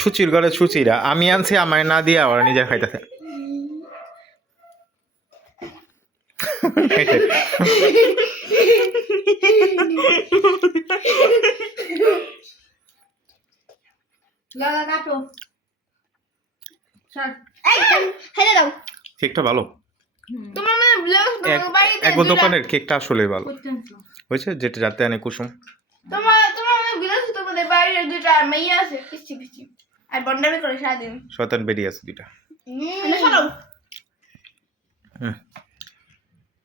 ছুচির ঘরে ছুচিরা আমি আনছি আমায় না দিয়ে ওরা নিজের খাইতেছে কেকটা ভালো এক দোকানের কেকটা আসলে ভালো হয়েছে যেটা যাতে আনে কুসুম শয়তান বেরিয়ে আছে দুইটা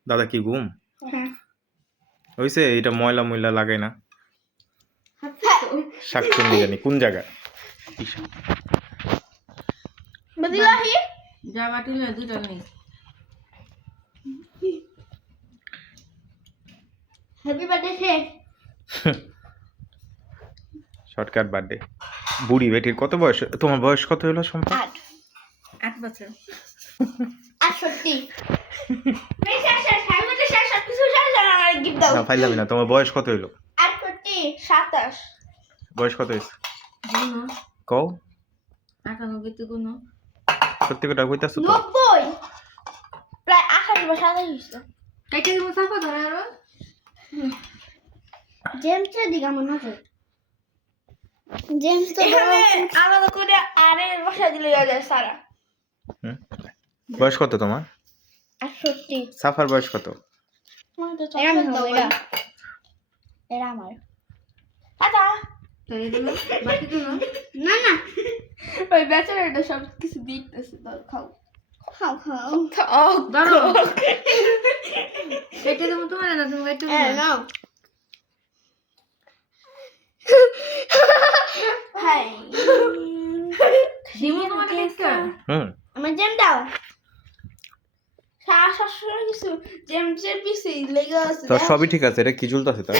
দাদা কি ঘুম হয়েছে এটা ময়লা ময়লা লাগাই না শাকচুন্নি জানি কোন জায়গায় হ্যাপি বার্থডে শর্টকাট বার্থডে বুড়ি বেটির কত বয়স তোমার বয়স কত হলো সম্পা 8 বছর 68 না ফাইলামি না তোমার বয়স কত হইলো 27 বয়স কত হয়েছে কও 98 তে কোনো সত্যি কথা কইতাছো তো 90 প্রায় 28 বছর আগে হইছে কাইতে দিব সাফা ধরে আরো জেমস দিগা মনে আছে জেমস তো আলাদা করে আরে বসা দিলে যায় সারা বয়স কত তোমার 68 সাফার বয়স কত এরা আমার আচ্ছা তাই দিল বাকি দিল না না ওই বেচারাটা সব কিছু দেখতেছে তো খাও খাও খাও খাও দাঁড়াও এটা তো তোমার না তুমি এটা নাও হাই দিমু তোমার কেকটা আমার জেম দাও শাশুড়ি কিছু জেমসের পিছে লেগে আছে তো সবই ঠিক আছে এটা কি ঝুলতাছে তাই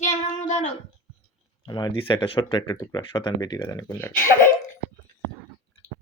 জেম দাও আমার দিছে একটা ছোট্ট একটা টুকরা শতান বেটিরা জানে কোন জায়গায়